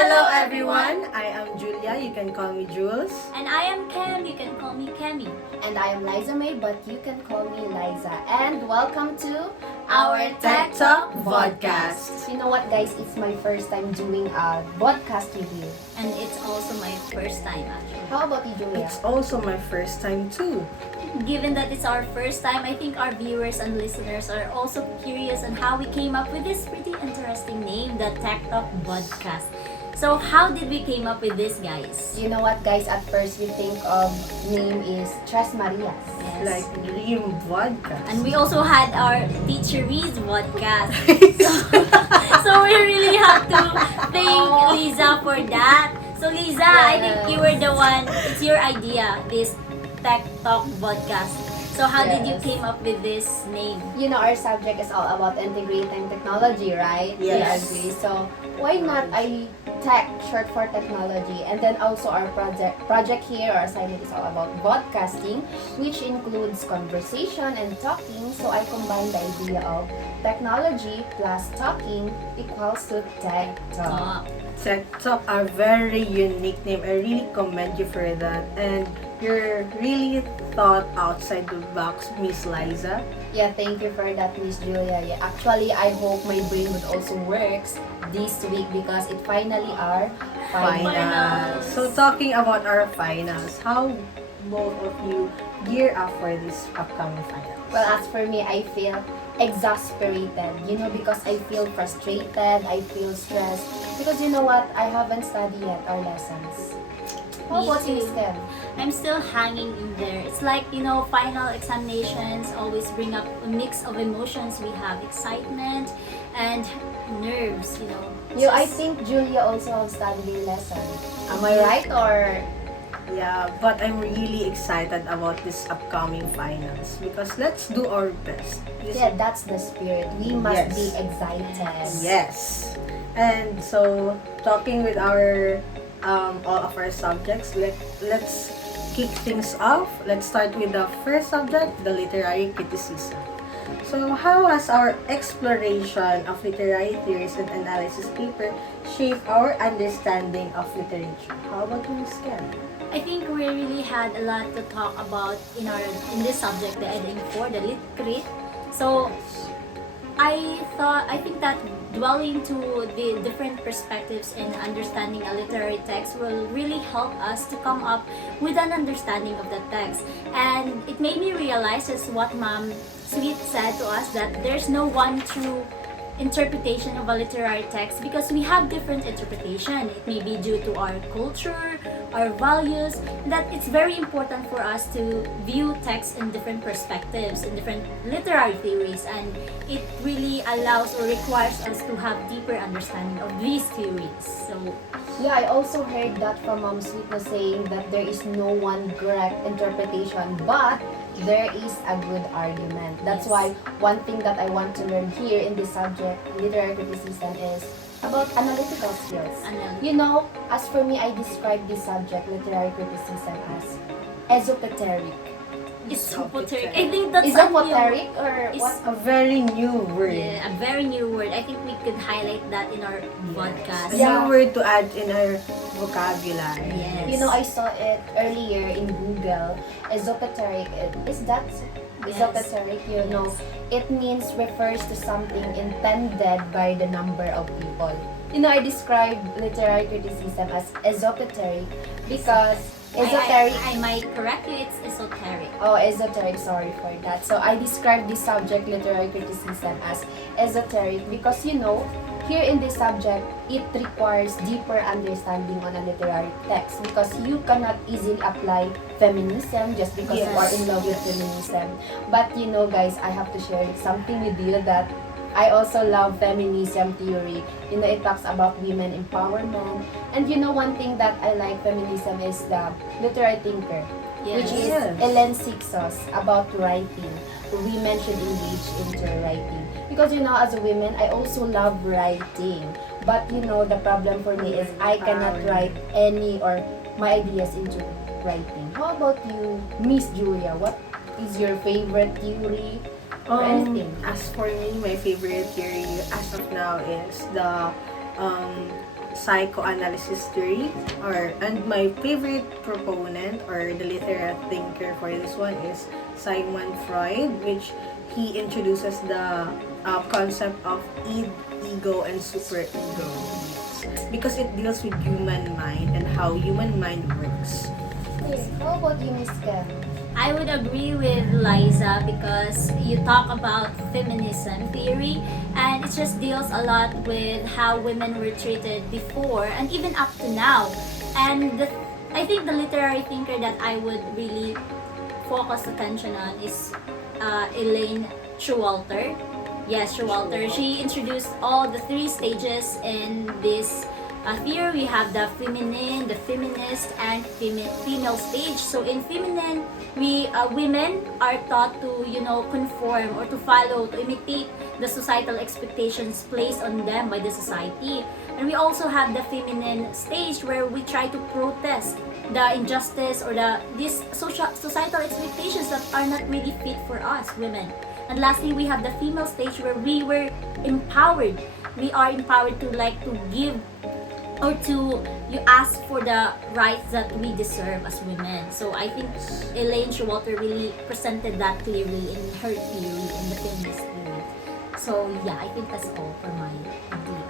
Hello everyone, I am Julia, you can call me Jules. And I am Kem, you can call me Kemi. And I am Liza May, but you can call me Liza. And welcome to Our Tech Talk Podcast. You know what, guys? It's my first time doing a podcast with you. And it's also my first time actually. How about you, Julia? It's also my first time too. Given that it's our first time, I think our viewers and listeners are also curious on how we came up with this pretty interesting name, the Tech Talk Podcast. So how did we came up with this, guys? You know what, guys? At first, we think of name is Tres Marias. Yes. Like Dream Vodka. And we also had our Teacher Reed's podcast. So we really have to thank Liza for that. So Liza, I think you were the one, it's your idea, this Tech Talk Podcast. So how did you Yes. came up with this name? You know, our subject is all about integrating technology, right? Yes. We agree. So why not tech, short for technology? And then also our project here, our assignment is all about broadcasting, which includes conversation and talking. So I combined the idea of technology plus talking equals to tech talk. Tech Talk, a very unique name. I really commend you for that. And you're really thought outside the box, Miss Liza. Yeah, thank you for that, Miss Julia. Yeah, actually, I hope my brain would also works this week because it finally are finals. Finals. So talking about our finals, how both of you gear up for this upcoming finals? Well, as for me, I feel exasperated, because I feel frustrated, I feel stressed. Because you know what? I haven't studied yet our lessons. How Me about you, too. Miss Kem? I'm still hanging in there. It's like, final examinations always bring up a mix of emotions. We have excitement and nerves, I think Julia also have studying lesson. Am I right or? Yeah, but I'm really excited about this upcoming finals because let's do our best. Yeah, that's the spirit. We must Yes. be excited. Yes. And so, talking with our all of our subjects, let's kick things off. Let's start with the first subject, the literary criticism. So, how has our exploration of literary theories and analysis paper shaped our understanding of literature? How about you, Ms. Ken? I think we really had a lot to talk about in this subject, the EdInfo, the Lit Crit. So I think that dwelling to the different perspectives and understanding a literary text will really help us to come up with an understanding of the text. And it made me realize, as what Ma'am Sweet said to us, that there's no one true interpretation of a literary text because we have different interpretation. It may be due to our culture, our values, that it's very important for us to view text in different perspectives, in different literary theories, and it really allows or requires us to have deeper understanding of these theories. So Yeah, I also heard that from Mom Sweetness saying that there is no one correct interpretation, but there is a good argument. That's Yes. why one thing that I want to learn here in this subject, literary criticism, is about analytical skills. As for me, I describe this subject, literary criticism, as esoteric. esoteric. I think that's Esoteric or Is- what? A very new word. Yeah, a very new word. I think we could highlight that in our podcast. A Yeah. new word to add in our vocabulary. Yes. I saw it earlier in Google. Esoteric, is that esoteric? It means refers to something intended by the number of people. I describe literary criticism as esoteric because esoteric. I might correct you, it's esoteric. Oh, esoteric, sorry for that. So I describe this subject, literary criticism, as esoteric because here in this subject, it requires deeper understanding on a literary text because you cannot easily apply feminism just because you are in love with feminism. But guys, I have to share something with you that I also love feminism theory. It talks about women empowerment. And one thing that I like feminism is the literary thinker, which is Yes. Ellen Sixos, about writing. Women should engage into writing. Because as a woman, I also love writing. But the problem for me is I cannot write any or my ideas into writing. How about you, Miss Julia? What is your favorite theory or anything? As for me, my favorite theory as of now is the psychoanalysis theory, and my favorite proponent or the literary thinker for this one is Sigmund Freud, which he introduces the concept of id, ego, and superego, because it deals with human mind and how human mind works. Okay, how about you, Miss Ken? I would agree with Liza because you talk about feminism theory, and it just deals a lot with how women were treated before and even up to now. And I think the literary thinker that I would really focus attention on is Elaine Showalter. Yes, Showalter. She introduced all the three stages in this theory. We have the feminine, the feminist, and female stage. So in feminine, we women are taught to conform or to follow, to imitate the societal expectations placed on them by the society. And we also have the feminine stage where we try to protest the injustice or these societal expectations that are not really fit for us women. And lastly, we have the female stage where we were empowered. We are empowered to give or to you ask for the rights that we deserve as women. So I think Elaine Showalter really presented that clearly in her theory, in the feminist theory. So yeah, I think that's all for my idea.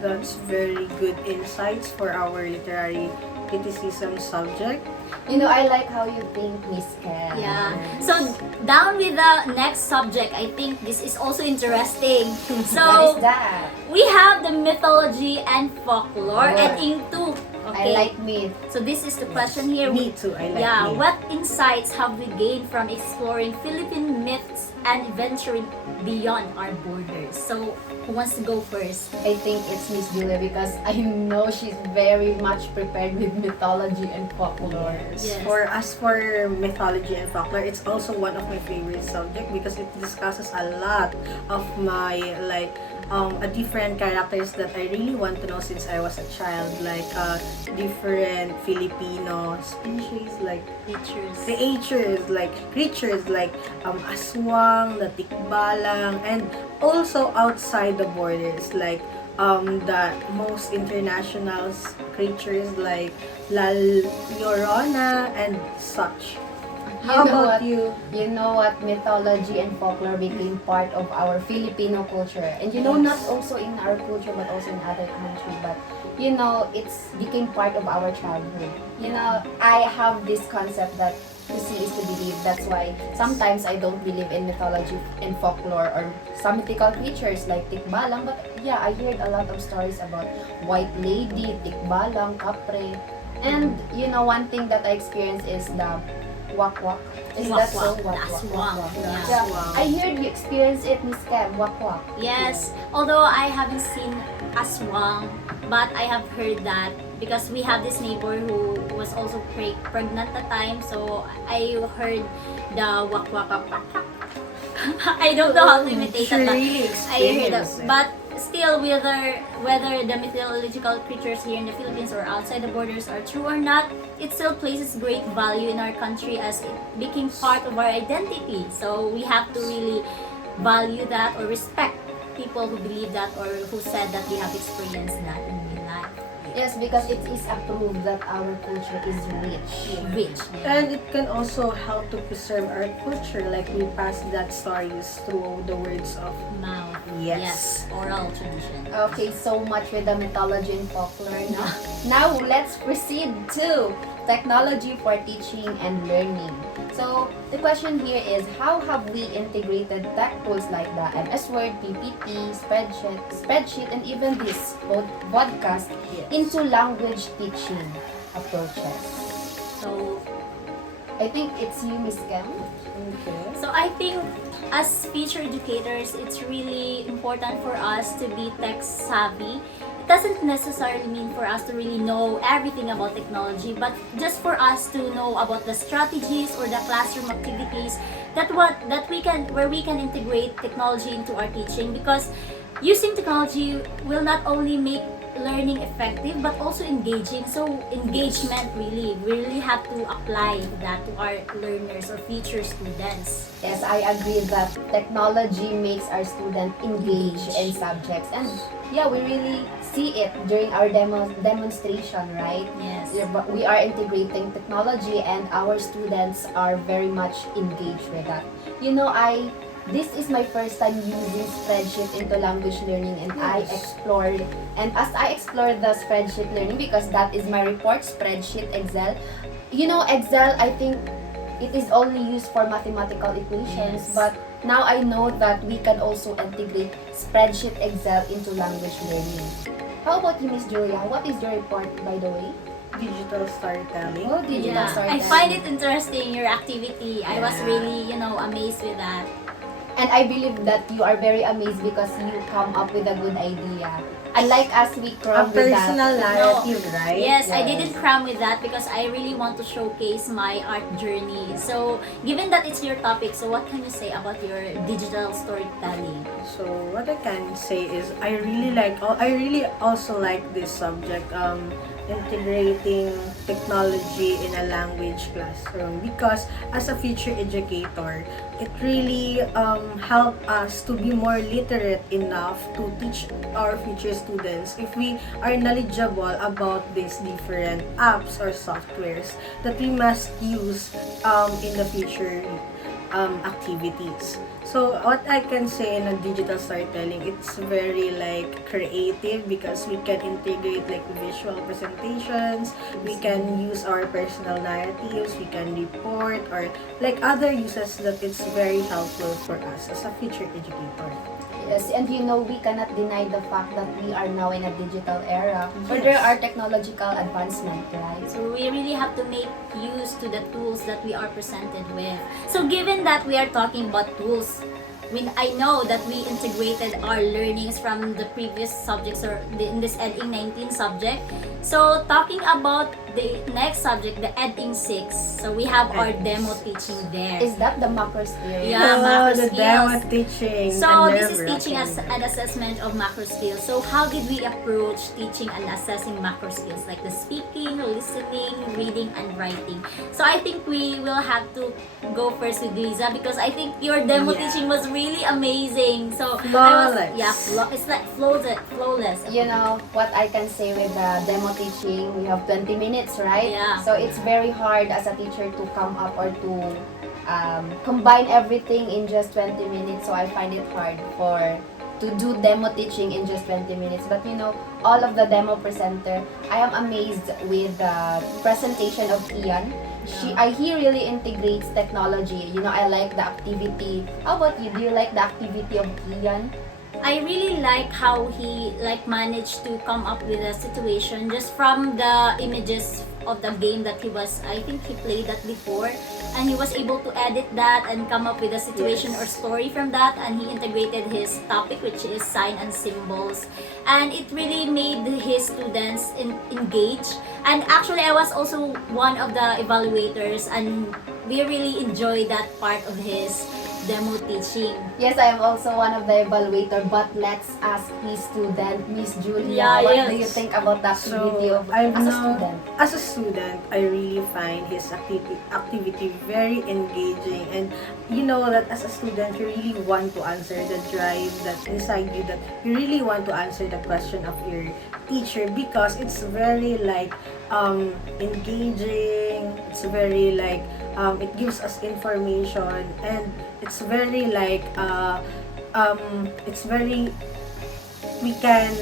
That's very good insights for our literary criticism subject. I like how you think, Miss Ken. Yeah. So down with the next subject, I think this is also interesting. What So is that? we have the mythology and folklore Oh. and into I like myth. So this is the question here. Me too, I like Yeah, me. what insights have we gained from exploring Philippine myths and venturing beyond our borders? So, who wants to go first? I think it's Miss Julia because I know she's very much prepared with mythology and folklore. Yes. For mythology and folklore, it's also one of my favorite subject because it discusses a lot of my different characters that I really want to know since I was a child, like different Filipino species, like Teachers. creatures like aswang, the tikbalang, and also outside the borders, like the most international creatures like La Llorona and such. How You know about what? you? You know what? Mythology and folklore became part of our Filipino culture. And not Yes. also in our culture but also in other countries. But it's became part of our childhood. I have this concept that to see is to believe. That's why sometimes I don't believe in mythology and folklore or some mythical creatures like Tikbalang. But yeah, I heard a lot of stories about White Lady, Tikbalang, Kapre. And one thing that I experienced is the Wakwak. Is that so? Wakwak, the aswang. Yeah. Yeah. I heard you experience it, Miss Cam. Wakwak. Yes, although I haven't seen aswang, but I have heard that because we have this neighbor who was also pregnant at the time, so I heard the wakwak. I don't know how to imitate that, but Really I heard that. experienced it. But still, whether the mythological creatures here in the Philippines or outside the borders are true or not, it still places great value in our country as it became part of our identity. So we have to really value that or respect people who believe that or who said that they have experienced that in real life. Yes, because it is approved that our culture is rich. And it can also help to preserve our culture, like we pass that stories through the words of Mouth. Yes. Oral tradition. Okay, so much with the mythology and folklore. Now let's proceed to technology for teaching and learning. So the question here is, how have we integrated tech tools like the MS Word, PPT, spreadsheet, and even this podcast into language teaching approaches? So I think it's you, Miss Cam. Okay. So I think as future educators, it's really important for us to be tech savvy. It doesn't necessarily mean for us to really know everything about technology, but just for us to know about the strategies or the classroom activities where we can integrate technology into our teaching, because using technology will not only make learning effective but also engaging. So engagement really, we really have to apply that to our learners or future students. Yes, I agree that technology makes our student engage in subjects. And yeah, we really see it during our demonstration, right? Yes. Yeah, but we are integrating technology and our students are very much engaged with that. You know, this is my first time using spreadsheet into language learning, and Yes. as I explored the spreadsheet learning, because that is my report spreadsheet Excel. You know, Excel, I think it is only used for mathematical equations, Yes. but now I know that we can also integrate spreadsheet Excel into language learning. How about you, Miss Julia? What is your report, by the way? Digital storytelling. Oh, digital Yeah, I storytelling. find it interesting, your activity. I was Yeah. really, amazed with that. And I believe that you are very amazed because you come up with a good idea. Unlike us, we A cram with that. personal narrative, right? Yes, I Yes. didn't cram with that because I really want to showcase my art journey. So, given that it's your topic, so what can you say about your digital storytelling? So what I can say is I really also like this subject, integrating technology in a language classroom, because as a future educator, it really help us to be more literate enough to teach our future students if we are knowledgeable about these different apps or softwares that we must use in the future activities. So what I can say in a digital storytelling, it's very like creative because we can integrate like visual presentations, we can use our personal narratives, we can report or like other uses that it's very helpful for us as a future educator. Yes, and you know, we cannot deny the fact that we are now in a digital era where Yes. there are technological advancement, right? So we really have to make use to the tools that we are presented with. So given that we are talking about tools, when I know that we integrated our learnings from the previous subjects or in this EdIng 19 subject. So talking about the next subject, the EdIng 6. So we have our demo teaching there. Is that the macrosphere? Yeah. macro the skills. demo teaching. So and this is teaching nerve-wracking. us an assessment of macro skills. So how did we approach teaching and assessing macro skills like the speaking, listening, reading, and writing? So I think we will have to go first with Lisa because I think your demo Yeah. teaching was really amazing. So Flawless. it's like flawless. You know what I can say with the demo teaching, we have 20 minutes, right? Yeah. So it's very hard as a teacher to come up or to combine everything in just 20 minutes. So I find it hard to do demo teaching in just 20 minutes. But you know, all of the demo presenter, I am amazed with the presentation of Ian. He really integrates technology. You know, I like the activity. How about you? Do you like the activity of Ian? I really like how he managed to come up with a situation just from the images of the game that I think he played that before, and he was able to edit that and come up with a situation Yes. or story from that, and he integrated his topic, which is sign and symbols, and it really made his students engage. And actually I was also one of the evaluators, and we really enjoyed that part of his demo teaching. Yes, I am also one of the evaluator, but let's ask his student, Miss Julia. Yeah, what yes. do you think about the activity So, of I as a know, student? as a student, I really find his activity very engaging, and you know that as a student, you really want to answer the drive that inside you, that you really want to answer the question of your teacher because it's very like engaging. It's very like it gives us information, and it's very like it's very we can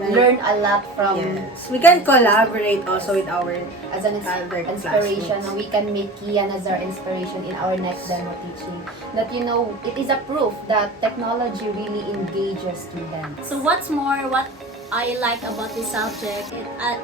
like, Learn a lot from yes, we can collaborate also with our as an other inspiration, classmates. and we can make Kian as our inspiration in our next demo teaching. That you know, it is a proof that technology really engages students. So what's more, what I like about this subject,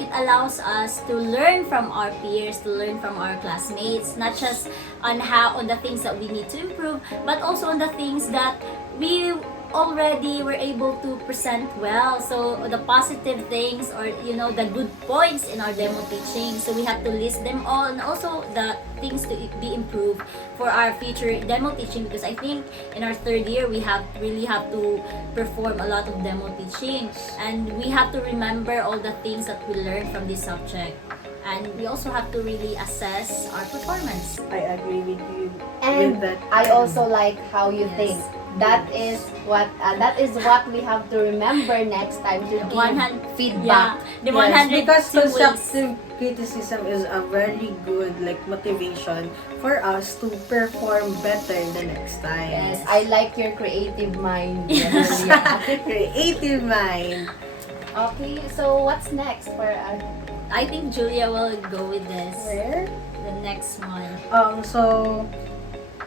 it allows us to learn from our peers, to learn from our classmates, not just on the things that we need to improve, but also on the things that we already were able to present well. So the positive things, or the good points in our demo teaching. So we have to list them all, and also the things to be improved for our future demo teaching, because I think in our third year we really have to perform a lot of demo teaching, and we have to remember all the things that we learned from this subject, and we also have to really assess our performance. I agree with you And with that. I also like how you Yes. think. That is what we have to remember next time to give 100 feedback. the Yes, 100 because ways. constructive criticism is a very good like motivation for us to perform better the next time. Yes, I like your creative mind. Yeah. Creative mind. Okay, so what's next for us? I think Julia will go with this. Where? The next one. So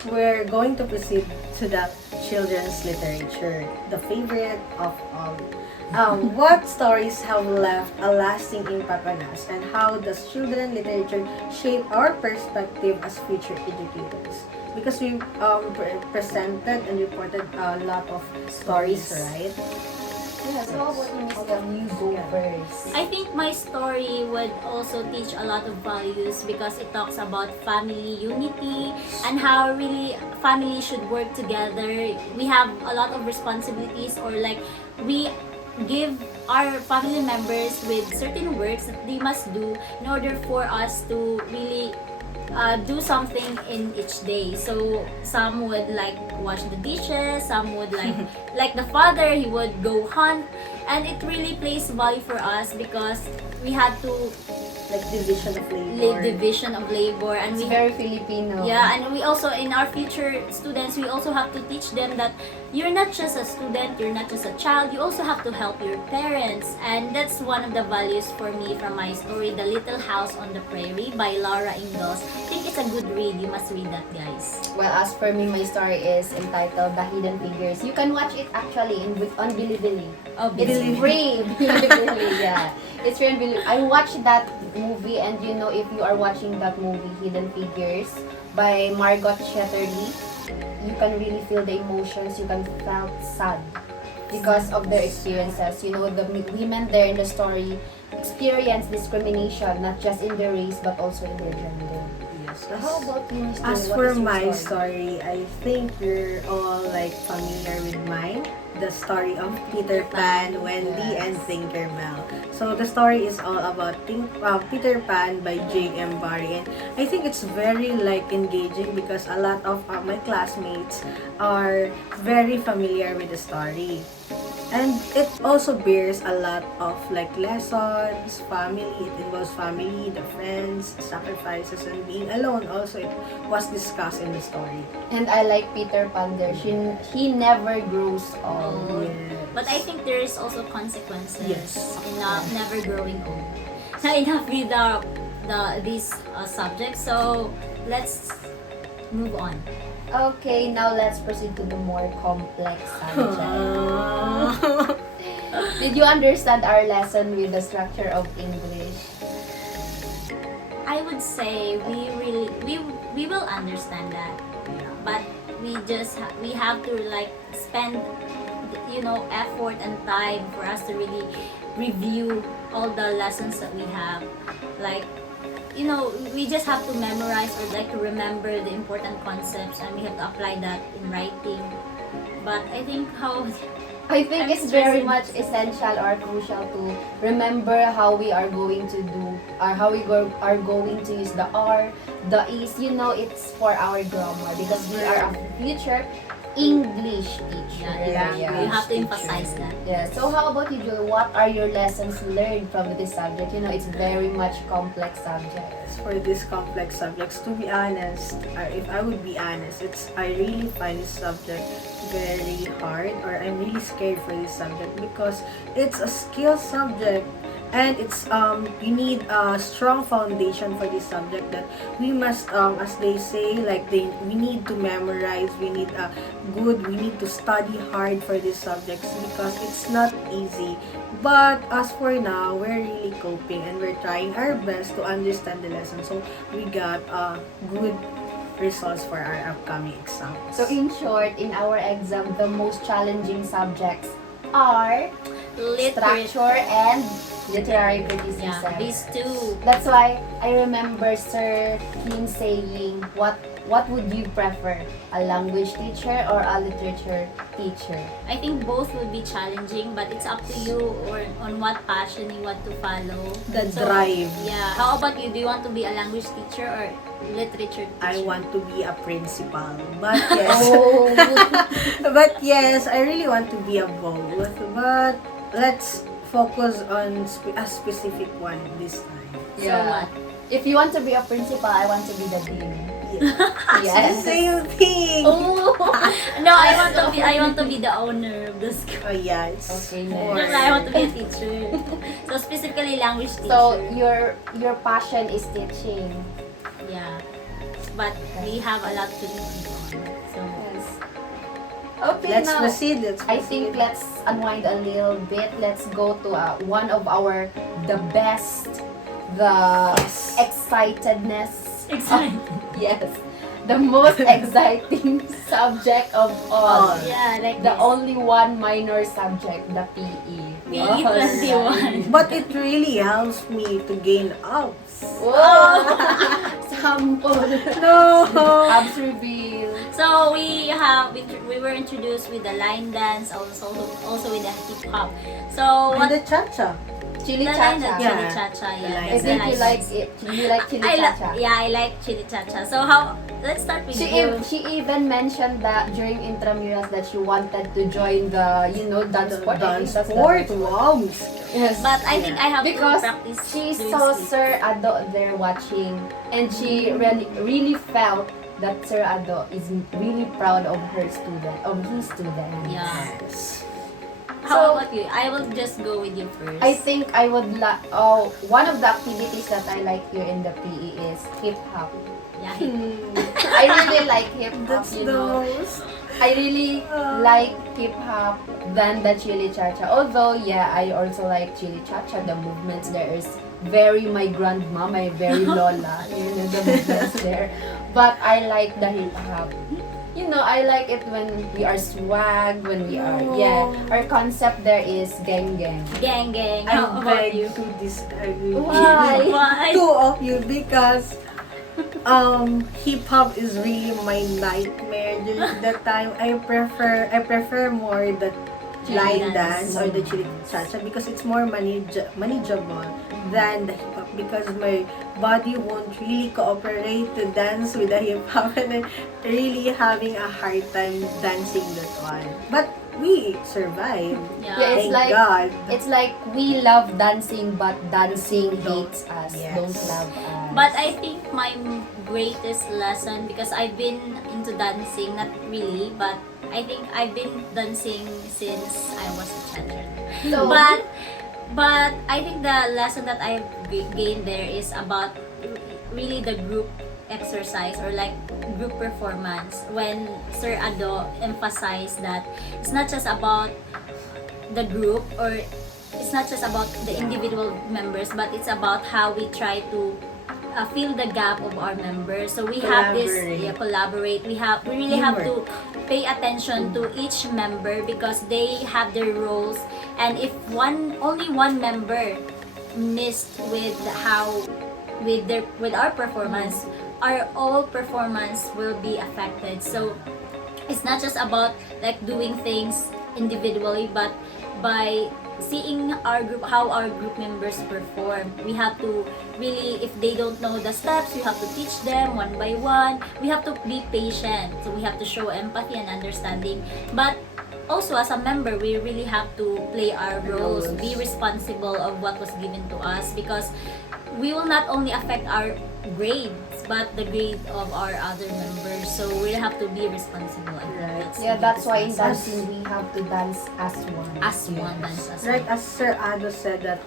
we're going to proceed to the children's literature, the favorite of all. What stories have left a lasting impact on us, and how does children literature shape our perspective as future educators? Because we presented and reported a lot of stories, right? Yeah, so how about you, Miss Gam? You go first. I think my story would also teach a lot of values, because it talks about family unity and how really family should work together. We have a lot of responsibilities, or like we give our family members with certain works that they must do in order for us to really do something in each day. So some would like wash the dishes, some would like the father, he would go hunt, and it really plays value for us, because we had to Like division of labor. division of labor, and It's we very Filipino. yeah, and we also, in our future students, we also have to teach them that you're not just a student, you're not just a child, you also have to help your parents. And that's one of the values for me from my story, The Little House on the Prairie by Laura Ingalls. I think it's a good read. You must read that, guys. Well, as for me, my story is entitled The Hidden Figures. You can watch it actually on Bilibili. Oh, It's Billy. free. Bilibili, yeah. It's free on Bilibili. I watched that movie, and if you are watching that movie, Hidden Figures, by Margot Shetterly, you can really feel the emotions. You can feel sad because of their experiences. The women there in the story experience discrimination, not just in their race, but also in their gender. Yes. How about you, Miss As Jo? What for is your my story, I think you're all like familiar with mine. The story of Peter Pan, Wendy, Yes. and Tinkerbell. So the story is all about Peter Pan by J.M. Barrie, and I think it's very like engaging because a lot of my classmates are very familiar with the story. And it also bears a lot of like lessons, family. It involves family, the friends, sacrifices, and being alone. Also, it was discussed in the story. And I like Peter Pan there. He never grows old. Oh. Yes. But I think there is also consequences Yes. in never growing old. So enough with these subjects. So let's move on. Okay, now let's proceed to the more complex subject. Did you understand our lesson with the structure of English? I would say we will understand that, but we have to like spend effort and time for us to really review all the lessons that we have. Like, we just have to memorize or like to remember the important concepts, and we have to apply that in writing. But I think I think I'm it's very stressing. much essential or crucial to remember how we are going to do, or how we are going to use the R, the E's. It's for our grammar, because we are a future English teacher. you have to emphasize that. Yeah. So how about you, Joel? What are your lessons learned from this subject? It's very much complex subject. For these complex subjects, to be honest, if I would be honest, I really find this subject very hard, or I'm really scared for this subject because it's a skill subject, and it's you need a strong foundation for this subject that we must as they say, like we need to memorize, we need to study hard for these subjects because it's not easy. But as for now, we're really coping and we're trying our best to understand the lesson, so we got good results for our upcoming exams. So in short, in our exam, the most challenging subjects are structure and literary criticism. Yeah, these two. That's why I remember Sir Kim saying, what would you prefer? A language teacher or a literature teacher? I think both would be challenging, but it's up to you or on what passion you want to follow. The drive. Yeah. How about you? Do you want to be a language teacher or literature teacher? I want to be a principal. But yes. Oh, But yes, I really want to be a both. But let's focus on a specific one this time. So what? If you want to be a principal, I want to be the dean. Yeah. Yes. Same thing. Oh no! I want to be the owner of the school. Oh yeah, it's Okay, more. next. I want to be a teacher. So specifically language teacher. So your passion is teaching. yeah, but we have a lot to do. So Yes. Okay, Let's now proceed. I think let's unwind a little bit. Let's go to one of our the best, the Yes. excitedness. excited. Yes, the most exciting subject of all. Yeah, like The this. only one minor subject, the PE. PE Oh, 21. But it really helps me to gain ups. Wow! Sample. No. Abs reveal. So we were introduced with the line dance, also with the hip hop. So And what the cha-cha. Chili the line cha-cha. that Yeah. chili cha-cha, The yeah. line I that's think the you line like dance. it. You like chili cha-cha. I like chili cha-cha. So let's start with She, you. she even mentioned that during intramurals that she wanted to join the dance sport. I think Dance that's the sport. right word. Wow. Yes. But I think I have Because to practice she doing saw split. Sir Ado there watching, and she really felt that Sir Ado is really proud of his student. Yeah. Yes. How So- about you? I will just go with you first. I think I would one of the activities that I like here in the PE is hip hop. yeah. I really like hip hop, That's you know. those. I really like hip hop than the chili cha-cha. Although, yeah, I also like chili cha-cha. The movements there is very my grandma, my very lola. You know, the movements there. But I like the hip hop. You know, I like it when we are swag, when we are, our concept there is gang gang. Gang gang. I How about beg you? to disagree with Why? Why? two of you because hip hop is really my nightmare during that time. I prefer more the Chili line dance. dance or the chili cha-cha because it's more manageable than the hip hop because my body won't really cooperate to dance with the hip hop and I'm really having a hard time dancing that one. But we survived. Yeah. Yeah, it's Thank like- God. It's like we love dancing, but dancing hates us. Yes. Don't love us. But I think my greatest lesson, because I've been into dancing, not really, but I think I've been dancing since I was a child. So, But I think the lesson that I've gained there is about really the group exercise or like group performance when Sir Ado emphasized that it's not just about the group or it's not just about the individual members but it's about how we try to fill the gap of our members. So we have this collaborate. We really have to pay attention to each member because they have their roles, and if only one member missed with our performance, our all performance will be affected. So it's not just about like doing things individually, but by seeing how our group members perform. We have to really, if they don't know the steps, we have to teach them one by one. We have to be patient. So we have to show empathy and understanding. But also as a member, we really have to play our roles, be responsible of what was given to us because we will not only affect our grades but the grade of our other members. So we have to be responsible. Right. that's why in As- dancing we have to dance as one. As one, dance as Right, one. as Sir Ado said that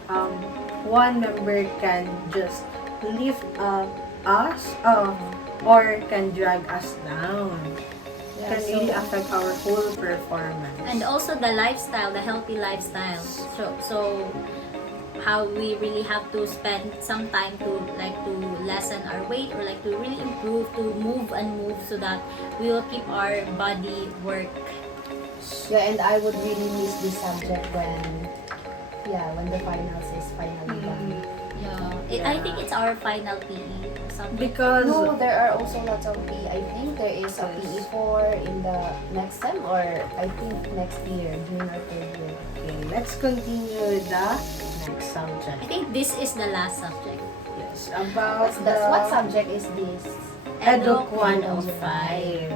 one member can just lift us or can drag us down. Yeah, Can so- really affect our whole performance. And also the lifestyle, the healthy lifestyle. So how we really have to spend some time to like to lessen our weight or like to really improve to move and move so that we will keep our body work. Yeah, and I would really miss this subject when the finals is finally done. I think it's our final PE subject. Because No, there are also lots of PE. I think there is a Yes. PE4 in the next sem, or I think next year, during our third year. okay, let's continue with the next I subject. think this is the last subject. Yes, about What subject is this? Eduk Edu 105.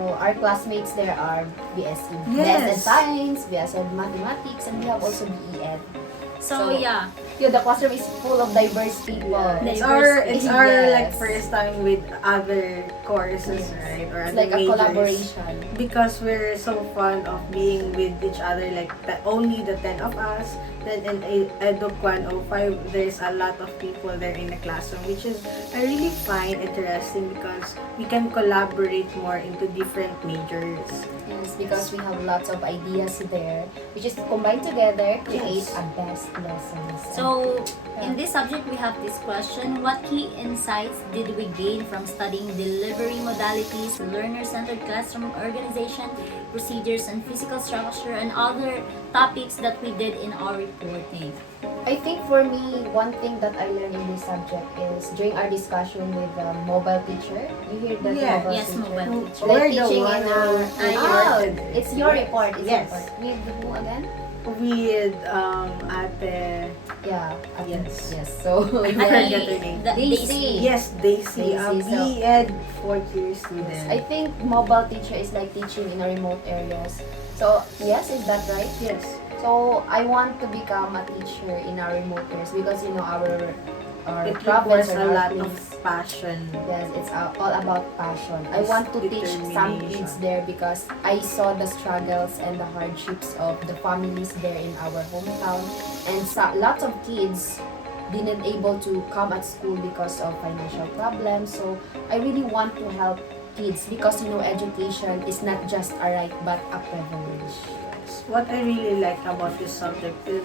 Oh, our classmates there are BSc, Yes. BSc Science, BSc Mathematics, and we have also BE Ed. So yeah, Yeah, the classroom is full of diverse people. Yeah, Diverse it's our Yes. like first time with other courses, Yes. right? Or It's other like a majors. collaboration. Because we're so fond of being with each other, like only the 10 of us. Then in Eduk 105, there's a lot of people there in the classroom, which is I really find interesting because we can collaborate more into different majors. Yes, because we have lots of ideas there, which is combined together, create Yes. a best lessons. so in this subject we have this question: what key insights did we gain from studying delivery modalities, learner-centered classroom organization, procedures and physical structure, and other topics that we did in our reporting? I think for me, one thing that I learned in this subject is during our discussion with the mobile teacher. You hear that Yeah. mobile Yes, teacher? mobile Who- teacher. Like We're the teaching one in who a- reported it. it's your report. It's Yes. your report. With who again? With Ate. Yeah. Yes. Yes. So I yeah. forget her name. Daisy. Yes, Daisy, a Daisy, so- B.Ed fourth year student. I think mobile teacher is like teaching in a remote areas. So yes, is that right? Yes. So I want to become a teacher in our remote areas because our It province requires or a our lot of place. passion. Yes, it's all about passion. I Yes, want to teach some determination. kids there because I saw the struggles and the hardships of the families there in our hometown, and lots of kids didn't able to come at school because of financial problems. So I really want to help kids because education is not just a right but a privilege. What I really like about this subject is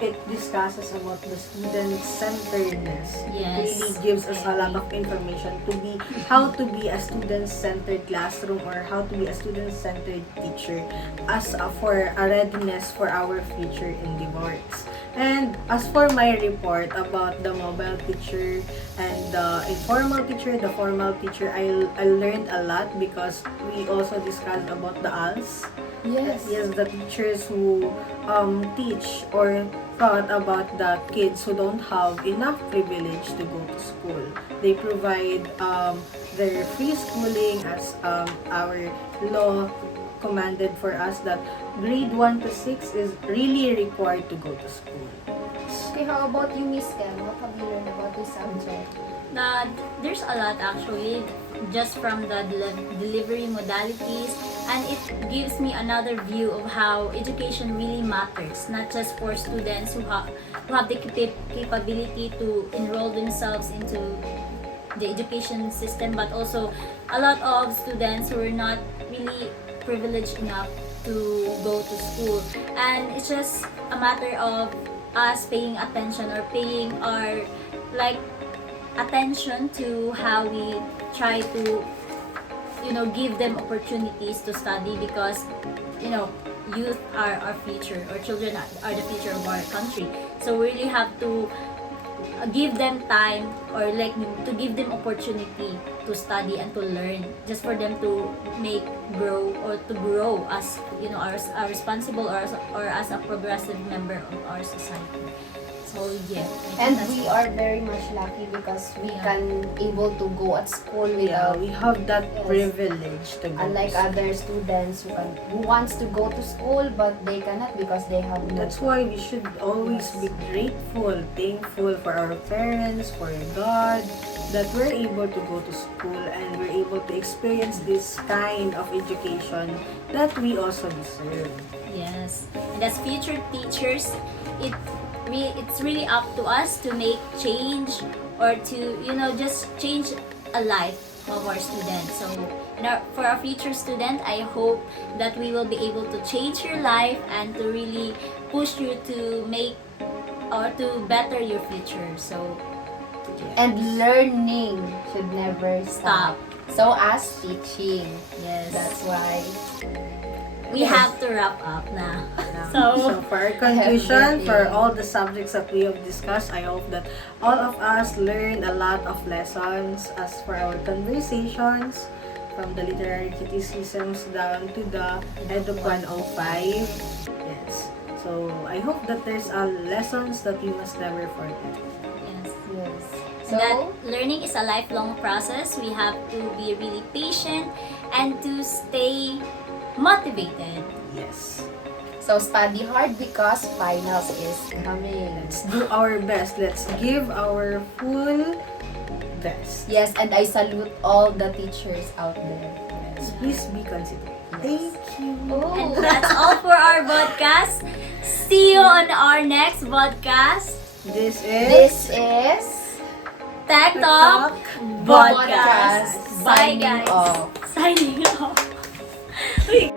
it discusses about the student-centeredness. Yes. It really gives us a lot of information to be how to be a student-centered classroom or how to be a student-centered teacher as for a readiness for our future endeavors. And as for my report about the mobile teacher and the informal teacher, the formal teacher, I learned a lot because we also discussed about the ALS. Yes, the teachers who teach or thought about the kids who don't have enough privilege to go to school. They provide their free schooling as our law commanded for us that grade 1 to 6 is really required to go to school. Okay, how about you, Miss Kem? What have you learned about this subject? There's a lot actually just from the delivery modalities, and it gives me another view of how education really matters, not just for students who have the capability to enroll themselves into the education system, but also a lot of students who are not really privileged enough to go to school. And it's just a matter of us paying attention or paying our attention to how we try to give them opportunities to study, because youth are our future, or children are the future of our country. So we really have to give them time, or to give them opportunity to study and to learn, just for them to grow as a responsible or as a progressive member of our society. So yeah, I And think that's we are very much lucky because we Yeah. can able to go at school Yeah, without, we have that Yes. privilege to go. unlike to school. other students who wants to go to school but they cannot because they have no. That's why we should always Yes. be grateful, thankful for our parents, for God, that we're able to go to school and we're able to experience this kind of education that we also deserve. Yes, and as future teachers, it's really up to us to make change, or to just change a life of our students. So for our future student, I hope that we will be able to change your life and to really push you to make or to better your future. So And learning should never stop. So as teaching. yes, That's why. we have to wrap up now. So for our conclusion, have for been- all the subjects that we have discussed, I hope that all of us learned a lot of lessons as for our conversations, from the literary criticisms down to the Edu 105. Yes. So I hope that there's lessons that we must never forget. Yes. Yes. So that So, learning is a lifelong process. We have to be really patient and to stay motivated. Yes. so study hard because finals is coming. Let's do our best. Let's give our full best. Yes, and I salute all the teachers out there. Yes. Please be considerate. Thank you. And that's all for our podcast. See you on our next podcast. This is This is Tech Talk Podcast. Podcast. Bye Signing guys. off. Signing off.